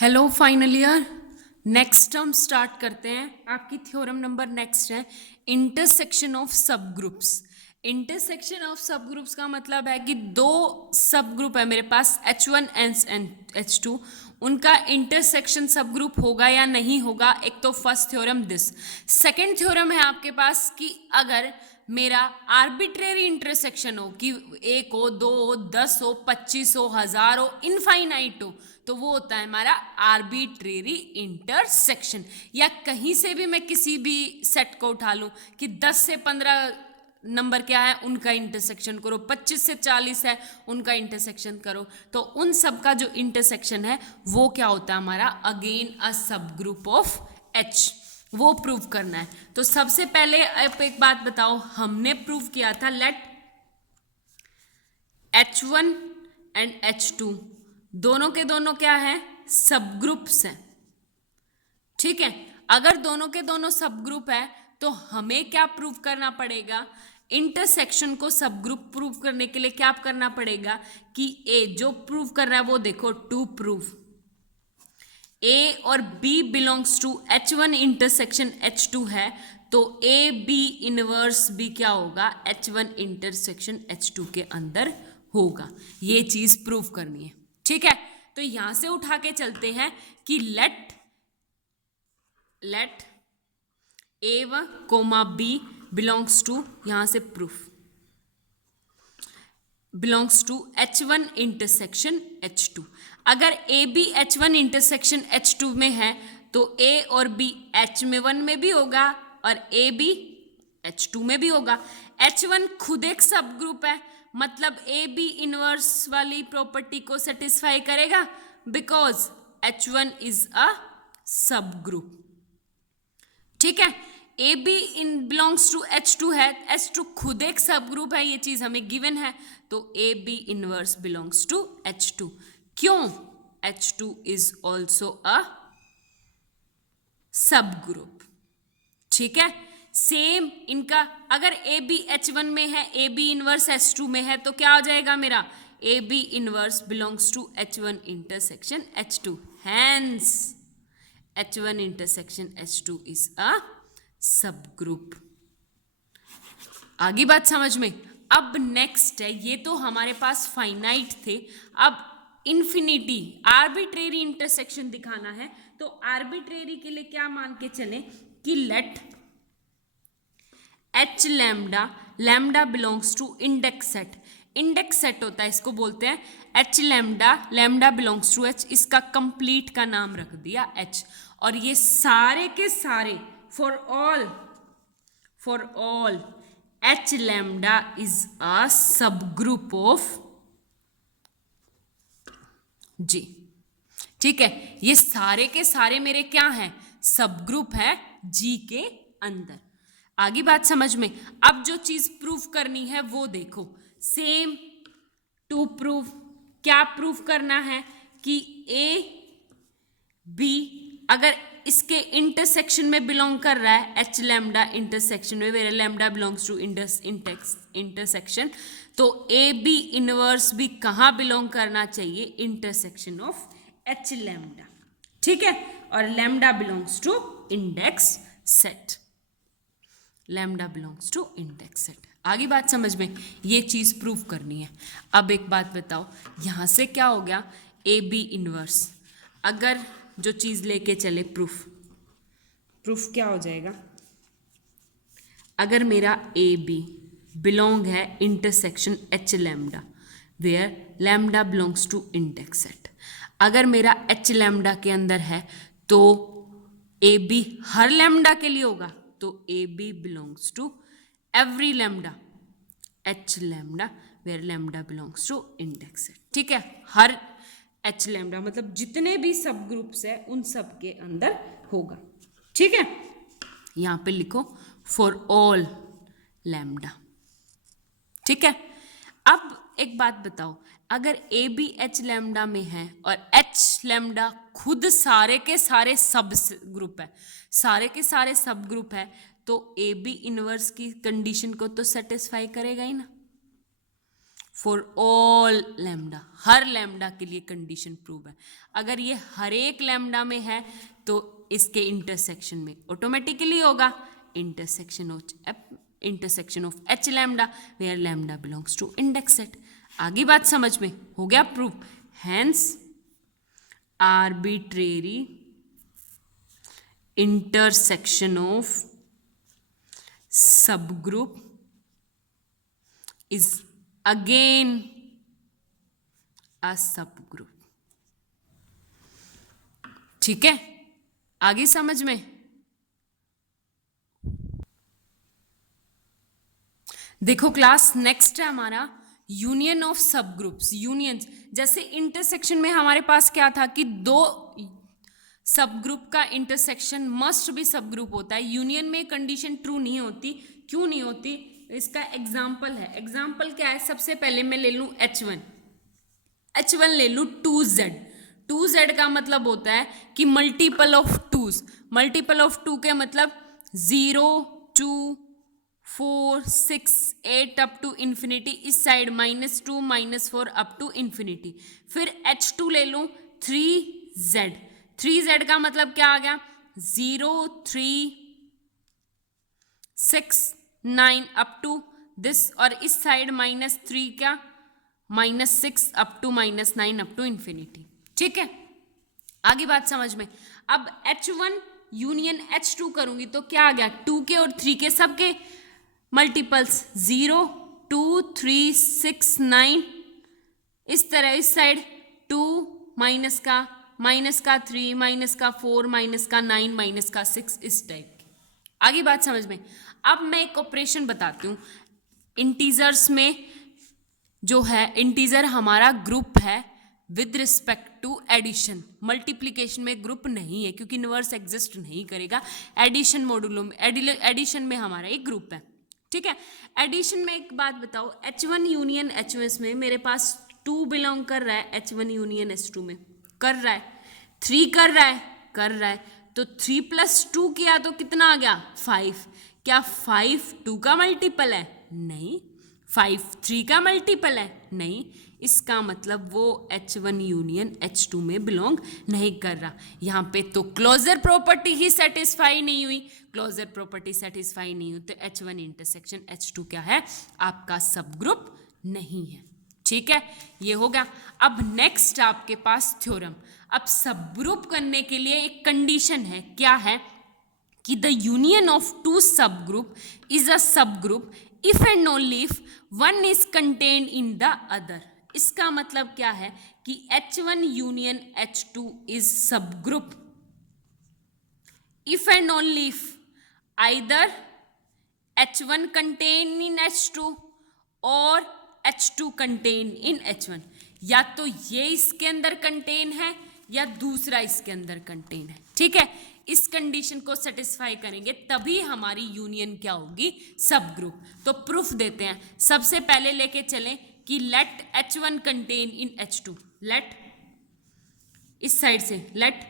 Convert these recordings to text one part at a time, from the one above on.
Hello final year. Next term start करते हैं। आपकी थ्योरम नंबर नेक्स्ट है इंटरसेक्शन ऑफ सब ग्रुप्स। इंटरसेक्शन ऑफ सब ग्रुप्स का मतलब है कि दो सब ग्रुप है मेरे पास H1 एंड H2, उनका इंटरसेक्शन सब ग्रुप होगा या नहीं होगा। एक तो first theorem this. Second theorem है आपके पास कि अगर मेरा आर्बिट्रेरी इंटरसेक्शन हो कि 1 हो 2 हो 10 हो 25 हो 1000 हो इनफाइनाइट हो, तो वो होता है हमारा आर्बिट्रेरी इंटरसेक्शन। या कहीं से भी मैं किसी भी सेट को उठा लूं कि 10 से 15 नंबर क्या है उनका इंटरसेक्शन करो, 25 से 40 है उनका इंटरसेक्शन करो, तो उन सब का जो इंटरसेक्शन है वो क्या होता है हमारा अगेन अ सब ग्रुप ऑफ H। वो प्रूव करना है। तो सबसे पहले आप एक बात बताओ, हमने प्रूव किया था लेट H1 एंड H2 दोनों के दोनों क्या है सब ग्रुप्स हैं। ठीक है, अगर दोनों के दोनों सब ग्रुप है तो हमें क्या प्रूव करना पड़ेगा, इंटरसेक्शन को सब ग्रुप प्रूव करने के लिए क्या करना पड़ेगा कि ए जो प्रूव कर रहा है वो देखो टू प्रूव ए और B belongs to H1 intersection H2 है, तो ए बी इनवर्स भी क्या होगा H1 इंटरसेक्शन H2 के अंदर होगा। ये चीज प्रूव करनी है। ठीक है, तो यहां से उठा के चलते हैं कि let A1 comma B belongs to, यहां से proof belongs to H1 intersection H2। अगर A B H1 intersection H2 में है तो A और B H1 में भी होगा और A B H2 में भी होगा। H1 खुद एक सब ग्रुप है, मतलब ए बी इनवर्स वाली प्रॉपर्टी को सेटिस्फाई करेगा because H1 is a subgroup. ठीक है, A B in belongs to H2 है, H2 खुद एक सब ग्रुप है, ये चीज हमें गिवन है, तो A B inverse belongs to H2। क्यों? H2 is also a subgroup. ठीक है, सेम इनका अगर ए बी H1 में है, ए बी इनवर्स H2 में है, तो क्या हो जाएगा मेरा A B inverse belongs to H1 intersection H2, hence H1 intersection H2 is a subgroup. आगे बात समझ में। अब नेक्स्ट है, ये तो हमारे पास फाइनाइट थे, अब इन्फिनिटी आर्बिट्रेरी इंटरसेक्शन दिखाना है। तो आर्बिट्रेरी के लिए क्या मान के चले कि let H lambda, lambda belongs to index set. Index set होता है, इसको बोलते हैं H lambda, lambda belongs to H, इसका कंप्लीट का नाम रख दिया H। और ये सारे के सारे for all H lambda is a सब ग्रुप ऑफ G। ठीक है, ये सारे के सारे मेरे क्या हैं सब ग्रुप है G के अंदर। आगे बात समझ में। अब जो चीज प्रूफ करनी है वो देखो, सेम टू प्रूफ क्या प्रूफ करना है कि ए बी अगर इसके इंटरसेक्शन में बिलोंग कर रहा है, H लैम्डा इंटरसेक्शन में, मेरा लैम्डा बिलोंग्स टू इंटरसेक्शन, तो ए बी इनवर्स भी कहाँ बिलोंग करना चाहिए, इंटरसेक्शन ऑफ H लैम्डा। ठीक है, और lambda belongs to index set, lambda belongs to index set. आगे बात समझ में, ये चीज प्रूफ करनी है। अब एक बात बताओ, यहां से क्या हो गया ए बी इनवर्स, अगर जो चीज लेके चले प्रूफ क्या हो जाएगा, अगर मेरा ए बी बिलोंग है intersection H lambda where lambda belongs to index set, अगर मेरा H लैम्डा के अंदर है तो ए बी हर लैम्डा के लिए होगा, तो A B belongs to every lambda H lambda where lambda belongs to index set. ठीक है, हर H लैम्डा मतलब जितने भी सब ग्रुप्स है उन सब के अंदर होगा। ठीक है, यहां पे लिखो फॉर ऑल लैम्डा। ठीक है, अब एक बात बताओ, अगर ए बी H लैम्डा में है और H लैम्डा खुद सारे के सारे सब ग्रुप है, सारे के सारे सब ग्रुप है, तो ए बी इनवर्स की कंडीशन को तो सेटिस्फाई करेगा ही ना। For all lambda, her lambda के लिए कंडीशन प्रूव है। अगर ये हर एक लैम्डा में है तो इसके इंटरसेक्शन में ऑटोमेटिकली होगा intersection of H lambda where lambda belongs to index set. आगे बात समझ में हो गया proof. Hence arbitrary intersection of subgroup is again a subgroup। ठीक है, आगे समझ में। देखो क्लास, नेक्स्ट है हमारा यूनियन ऑफ सब ग्रुप्स। यूनियंस, जैसे इंटरसेक्शन में हमारे पास क्या था कि दो सब ग्रुप का इंटरसेक्शन मस्ट भी सब ग्रुप होता है। यूनियन में कंडीशन ट्रू नहीं होती। क्यों नहीं होती? इसका एग्जाम्पल है। एग्जाम्पल क्या है? सबसे पहले मैं ले लूं H1 ले लूं 2Z। 2Z का मतलब होता है कि multiple of twos. Multiple of two के मतलब 0 2 4 6 8 अप टू इन्फिनिटी, इस साइड -2 -4 अप टू इन्फिनिटी। फिर H2 ले लूं 3Z। 3Z का मतलब क्या आ गया? 0 3 6 9 अप टू दिस, और इस साइड -3 क्या -6 up to -9 up to infinity. ठीक है, आगे बात समझ में। अब H1 यूनियन H2 करूंगी तो क्या आ गया? 2 के और 3 के सबके मल्टीपल्स 0 2 3 6 9, इस तरह इस साइड 2 माइनस का -3 -4 -9 इस टाइप की। आगे बात समझ में। अब मैं एक ऑपरेशन बताती हूँ। इंटीजर्स में जो है, इंटीजर हमारा ग्रुप है with respect to addition. Multiplication में ग्रुप नहीं है क्योंकि इनवर्स एग्जिस्ट नहीं करेगा। एडिशन मॉडुलो में, एडिशन में हमारा एक ग्रुप है। ठीक है, एडिशन में एक बात बताओ, H1 यूनियन H1 में मेरे पास 2 बिलोंग कर रहा है। H1 यूनियन H2 में कर रहा है, 3 कर रहा है, तो 3 + 2 किया तो कितना आ गया? 5। क्या 5 2 का मल्टीपल है? नहीं। 5 3 का मल्टीपल है? नहीं। इसका मतलब वो H1 यूनियन H2 में बिलोंग नहीं कर रहा। यहाँ पे तो क्लोजर प्रॉपर्टी ही सेटिस्फाई नहीं हुई। क्लोजर प्रॉपर्टी सेटिस्फाई नहीं हुई तो H1 इंटरसेक्शन H2 क्या है? आपका सब ग्रुप नहीं है। ठीक है, ये हो गया। अब नेक्स्ट आपके पास थ्योरम। अब सब ग्रुप करने के लिए एक कंडीशन है। क्या है? कि द यूनियन ऑफ 2 सब ग्रुप इज अ सब group if and only if one is contained in the other. इसका मतलब क्या है? कि H1 यूनियन H2 इज सब group if and only if either H1 contain in H2 और H2 contain in H1। या तो ये इसके अंदर कंटेन है या दूसरा इसके अंदर कंटेन है। ठीक है, इस कंडीशन को सेटिस्फाई करेंगे तभी हमारी यूनियन क्या होगी? सब ग्रुप। तो प्रूफ देते हैं। सबसे पहले लेके चलें कि late H1 contain in H2। Late, इस साइड से late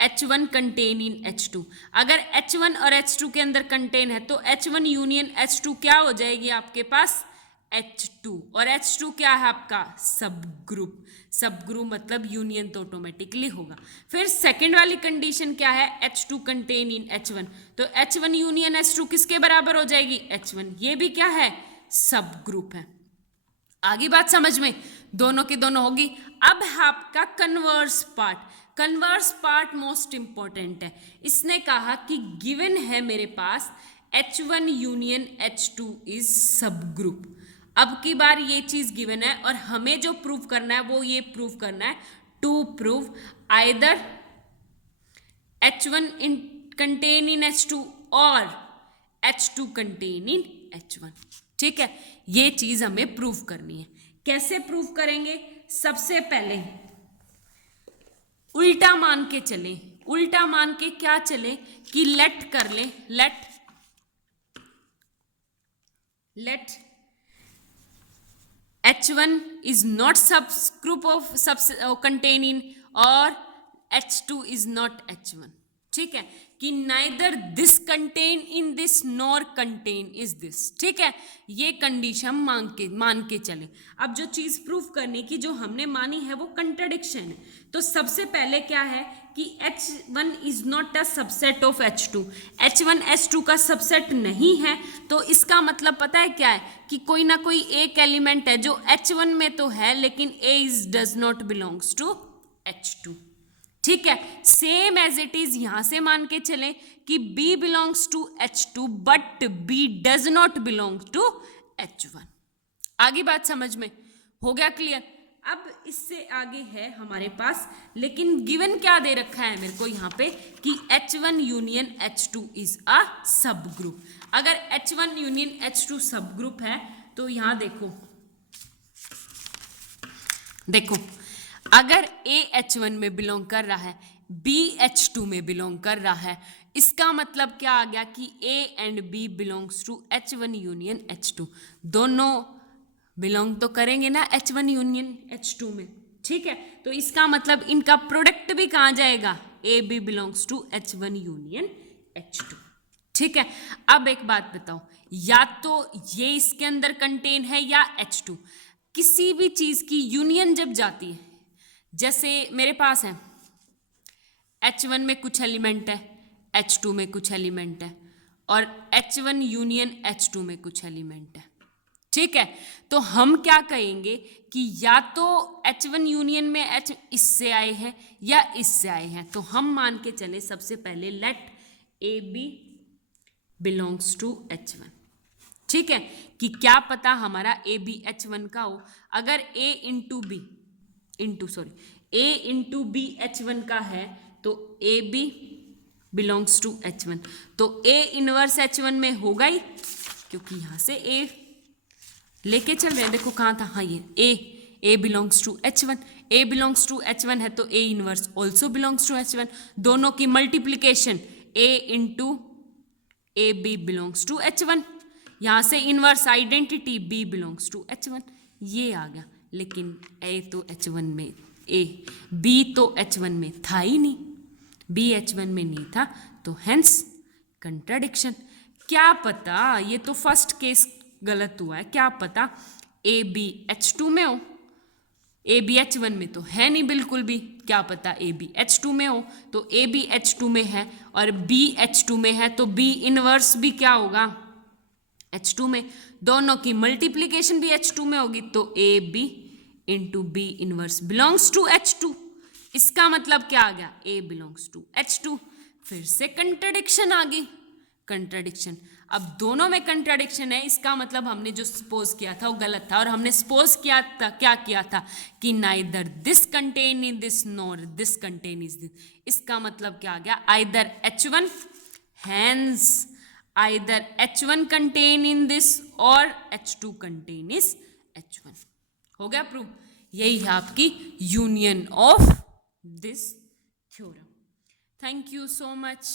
H1 contain in H2। अगर H1 और H2 के अंदर कंटेन है तो H1 यूनियन H2 क्या हो जाएगी आपके पास? H2। और H2 क्या है आपका? सब ग्रुप। सब ग्रुप मतलब यूनियन तो ऑटोमेटिकली होगा। फिर सेकंड वाली कंडीशन क्या है? H2 contain in H1। तो H1 यूनियन H2 किसके बराबर हो जाएगी? H1। ये भी क्या है? सब ग्रुप है। आगे बात समझ में, दोनों की दोनों होगी। अब है आपका converse part. Converse part most important है। इसने कहा कि गिवन है मेरे पास H1 यूनियन H2 इज सब ग्रुप। अब की बार ये चीज गिवन है और हमें जो प्रूव करना है वो ये प्रूव करना है to prove either H1 contain in H2 और H2 कंटेन इन H1। ठीक है, ये चीज हमें प्रूव करनी है। कैसे प्रूव करेंगे? सबसे पहले उल्टा मान के चलें। उल्टा मान के क्या चलें कि लेट कर लें, late H1 is not subgroup of contain in और H2 is not H1। ठीक है, कि neither this contain in this nor contain is this, ठीक है, ये कंडीशन मान के चले। अब जो चीज प्रूव करने की जो हमने मानी है वो कंट्राडिक्शन है। तो सबसे पहले क्या है कि H1 is not a subset of H2, H1 H2 का सबसेट नहीं है। तो इसका मतलब पता है क्या है कि कोई ना कोई एक एलिमेंट है जो H1 में तो है लेकिन A is does not belongs to H2, ठीक है। सेम एज इट इज यहां से मान के चले कि B belongs to H2 but B does not belong to H1। आगे बात समझ में हो गया क्लियर। अब इससे आगे है हमारे पास, लेकिन गिवन क्या दे रखा है मेरे को यहाँ पे कि H1 union H2 is a सब ग्रुप। अगर H1 यूनियन H2 सब ग्रुप है तो यहां देखो अगर A H1 में बिलोंग कर रहा है, B H2 में बिलोंग कर रहा है, इसका मतलब क्या आ गया कि A and B belongs to H1 union H2। दोनों बिलोंग तो करेंगे ना H1 यूनियन H2 में, ठीक है। तो इसका मतलब इनका प्रोडक्ट भी कहाँ जाएगा, A B belongs to H1 union H2, ठीक है। अब एक बात बताओ, या तो ये इसके अंदर कंटेन है या H2। किसी भी चीज की यूनियन जब जाती है, जैसे मेरे पास है H1 में कुछ एलिमेंट है, H2 में कुछ एलिमेंट है, और H1 यूनियन H2 में कुछ एलिमेंट है, ठीक है। तो हम क्या कहेंगे कि या तो H1 यूनियन में H इससे आए हैं या इससे आए हैं। तो हम मान के चले सबसे पहले late AB belongs to H1, ठीक है, कि क्या पता हमारा AB H1 का हो। अगर A इंटू B H1 का है तो AB बिलोंग्स टू H1, तो A इनवर्स H1 में होगा ही, क्योंकि यहां से A लेके चल रहे हैं। देखो कहाँ था, हाँ ये A belongs to H1, A belongs to H1 है तो A inverse also belongs to H1। दोनों की multiplication A into AB belongs to H1, यहाँ से inverse identity B belongs to H1, ये आ गया। लेकिन A तो H1 में B तो H1 में था ही नहीं, B H1 में नहीं था, तो हेंस कंट्राडिक्शन। क्या पता ये तो फर्स्ट केस गलत हुआ है, क्या पता AB H2 में हो, AB H1 में तो है नहीं बिल्कुल भी, क्या पता AB H2 में हो। तो AB H2 में है और B H2 में है तो B इनवर्स भी क्या होगा, H2 में। दोनों की मल्टीप्लीकेशन भी H2 में होगी, तो AB into B inverse belongs to H2। इसका मतलब क्या आ गया, A बिलोंग्स टू H2। फिर से कंट्राडिक्शन आ गई, कंट्राडिक्शन। अब दोनों में कंट्राडिक्शन है, इसका मतलब हमने जो सपोज किया था वो गलत था। और हमने सपोज किया था, क्या किया था कि neither this contain in this nor this contain is this. इसका मतलब क्या आ गया, either H1, hence either H1 contain in this और H2 कंटेन इज H1। हो गया प्रूव। यही है आपकी union of this theorem. Thank you so much.